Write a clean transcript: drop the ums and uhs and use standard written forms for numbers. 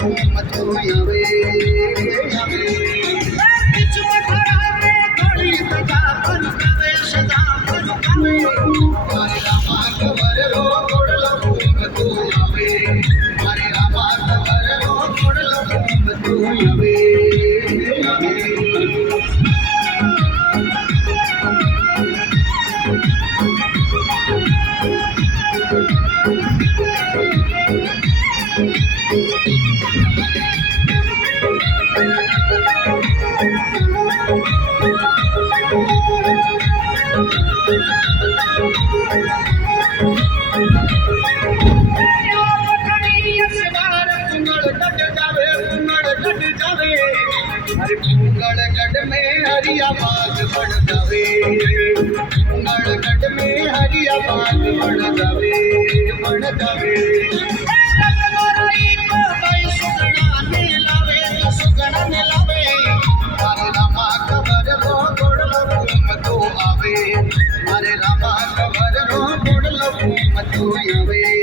मतो यावे यावे किच पठावे थोड़ी सदा पर कवे सदा पर कवे मारे रामा खबर रो कोडलो मतो यावे मारे रामा खबर रो कोडलो मतो यावे यावे गढ़ में हरिया बाग बढ़ जावे गढ़ में हरिया बाग बढ़ जावे बढ़ जावे सुगना ने लावे मारे रामा खबर रो गोड़लो मतो आवे मारे रामा खबर रो गोड़लो मतो आवे